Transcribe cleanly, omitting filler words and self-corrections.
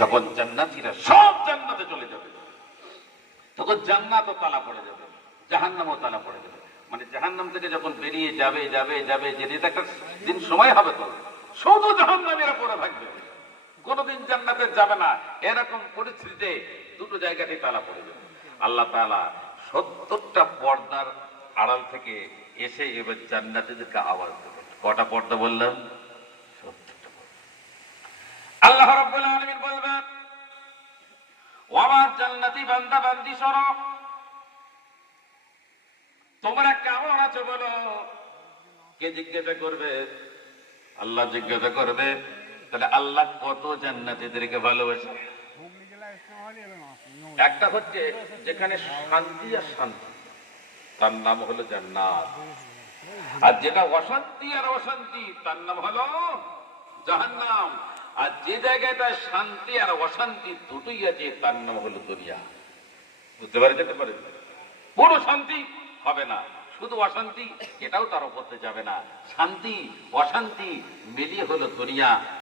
যখন জান্নাতীরা সব জান্নাতে চলে যাবে, তখন জান্নাতও তালা পড়ে যাবে, জাহান্নামও তালা পড়ে যাবে। মানে জাহান্নাম থেকে যখন বেরিয়ে যাবে যাবে যাবে, যেতে একটা দিন সময় হবে, তো শুধু জাহান্নামীরা পড়ে থাকবে, কোনদিন জান্নাতে যাবে না। এরকম পরিস্থিতিতে দুটো জায়গাতে তালা পড়ে যাবে। আল্লাহ তাআলা 70টা পর্দার আড়াল থেকে এসে এবার জান্নাতীদেরকে আওয়াজ দেবেন। কটা পর্দা বললাম? 70টা পর্দা। আল্লাহ রাব্বুল আলামিন বলবেন, ও আমার জান্নাতি বান্দা বান্দি শোনো, তোমরা কেমন আছো বলো। কে জিজ্ঞাসা করবে? আল্লাহ জিজ্ঞাসা করবে। তাহলে আল্লাহ কত জান্নাতীদেরকে ভালোবাসে? একটা হচ্ছে যেখানে শান্তি আর শান্তি, তার নাম হলো জান্নাত। আর যেটা অশান্তি আর অশান্তি, তার নাম হলো জাহান্নাম। আর যে জায়গাটা শান্তি আর অশান্তি দুটোই আছে, তার নাম হলো দুনিয়া। বুঝতে পারে? যেতে পারে পুরো শান্তি হবে না, শুধু অশান্তি, এটাও তার উপর যাবে না। শান্তি অশান্তি মিলিয়ে হলো দুনিয়া।